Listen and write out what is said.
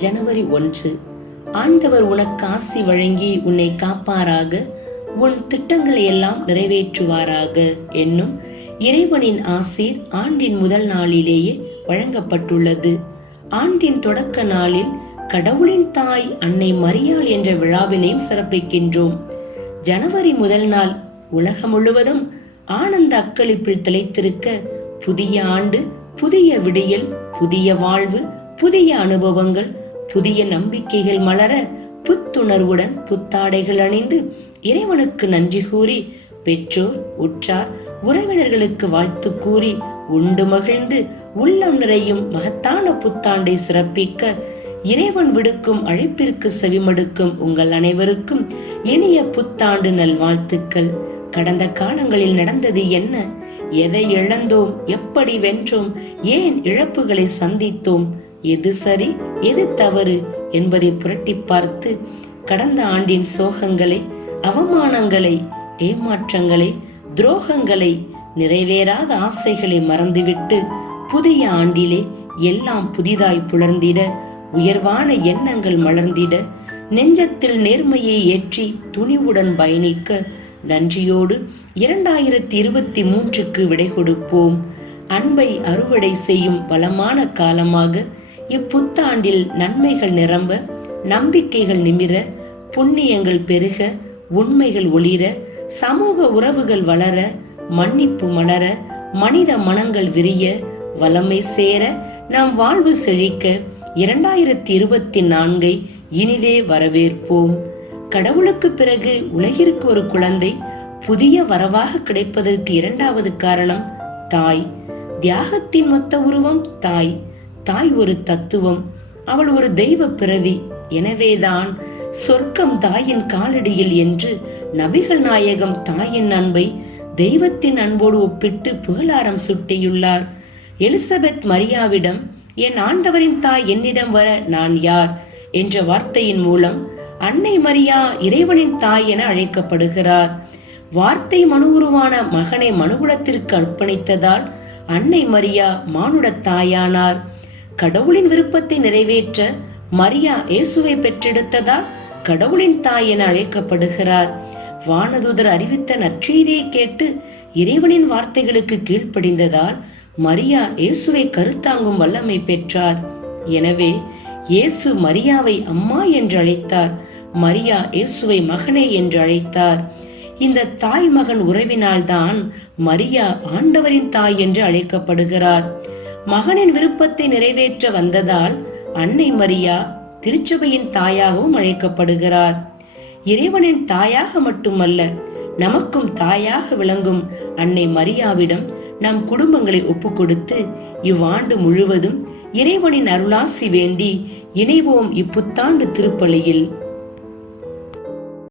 ஜனவரி 1. ஆண்டவர் உனக்கு ஆசி வழங்கி உன்னை காப்பாராக, உன் திட்டங்களை எல்லாம் நிறைவேற்றுவாராக என்னும் இறைவனின் ஆசீர் ஆண்டின் முதல் நாளிலேயே வழங்கப்பட்டுள்ளது. ஆண்டின் தொடக்க நாளில் கடவுளின் தாய் அன்னை மரியாள் என்ற விழாவினையும் சிறப்பிக்கின்றோம். ஜனவரி முதல் நாள் உலகம் முழுவதும் ஆனந்த அக்களிப்பில் திளைத்திருக்க, புதிய ஆண்டு, புதிய விடியல், புதிய வாழ்வு, புதிய அனுபவங்கள், புதிய நம்பிக்கைகள் மலர, புத்துணர்வுடன் புத்தாடைகள் அணிந்து இறைவனுக்கு நன்றி கூறி, பெற்றோர், உற்றார், உறவினர்களுக்கு வாழ்த்து கூறி, உண்டு மகிழ்ந்து உள்ளம் நிறையும் மகத்தான புத்தாண்டை சிறப்பிக்க இறைவன் விடுக்கும் அழைப்பிற்கு செவிமடுக்கும் உங்கள் அனைவருக்கும் இனிய புத்தாண்டு நல்வாழ்த்துக்கள். கடந்த காலங்களில் நடந்தது என்ன? எதை இழந்தோம்? எப்படி வென்றோம்? ஏன் இழப்புகளை சந்தித்தோம்? எது சரி, எது தவறு என்பதை புரட்டி பார்த்து கடந்த ஆண்டின் சோகங்களை, அவமானங்களை, ஏமாற்றங்களை, துரோகங்களை, நிறைவேறாத ஆசைகளை மறந்துவிட்டு புதிய ஆண்டிலே எல்லாம் புதிதாய் புலர்ந்திட, உயர்வான எண்ணங்கள் மலர்ந்திட, நெஞ்சத்தில் நேர்மையை ஏற்றி துணிவுடன் பயணிக்க நன்றியோடு 2023க்கு விடை கொடுப்போம். அன்பை அறுவடை செய்யும் வளமான காலமாக இப்புத்தாண்டில் நன்மைகள் நிரம்ப, நம்பிக்கைகள் நிமிர, புண்ணியங்கள் பெருக, உண்மைகள் ஒளிர, சமூக உறவுகள் வளர, மன்னிப்பு மலர, மனித மனங்கள் விரிய, வளமை சேர, நம் வாழ்வு செழிக்க 2024 இனிதே வரவேற்போம். கடவுளுக்கு பிறகு உலகிற்கு ஒரு குழந்தை புதிய வரவாக கிடைப்பதற்கு இரண்டாவது காரணம் தாய். தியாகத்தின் மொத்த உருவம் தாய். தாய் ஒரு தத்துவம், அவள் ஒரு தெய்வ பிறவி. எனவேதான் சொர்க்கம் தாயின் காலடியில் என்று நபிகள் நாயகம் தாயின் அன்பை தெய்வத்தின் அன்போடு ஒப்பிட்டு புகழாரம் சுட்டியுள்ளார். எலிசபெத் மரியாவிடம், என் ஆண்டவரின் தாய் என்னிடம் வர நான் யார் என்ற வார்த்தையின் மூலம் அன்னை மரியா இறைவனின் தாய் என அழைக்கப்படுகிறார். வார்த்தை மனு உருவான மகனை மனுகுலத்திற்கு அர்ப்பணித்ததால் அன்னை மரியா மானுட தாயானார். கடவுளின் விருப்பத்தை நிறைவேற்ற மரியா இயேசுவை பெற்றெடுத்ததால் கடவுளின் தாய் என அழைக்கப்படுகிறார். வானதூதர் அறிவித்த நற்செய்தியை கேட்டு இறைவனின் வார்த்தைகளுக்கு கீழ்ப்படிந்ததால் மரியா இயேசுவை கருத்தாங்கும் வல்லமை பெற்றார். எனவே இயேசு மரியாவை அம்மா என்று அழைத்தார், மரியா இயேசுவை மகனே என்று அழைத்தார். இந்த தாய் மகன் உறவினால்தான் மரியா ஆண்டவரின் தாய் என்று அழைக்கப்படுகிறார். மகனின் விருப்பத்தை நிறைவேற்ற வந்ததால் அன்னை மரியா திருச்சபையின் தாயாகவும் அழைக்கப்படுகிறார். இறைவனின் தாயாக மட்டுமல்ல, நமக்கும் தாயாக விளங்கும் அன்னை மரியாவிடம் நம் குடும்பங்களை ஒப்புக்கொடுத்து இவ்வாண்டு முழுவதும் இறைவனின் அருளாசி வேண்டி இணைவோம் இப்புத்தாண்டு திருப்பலியில்.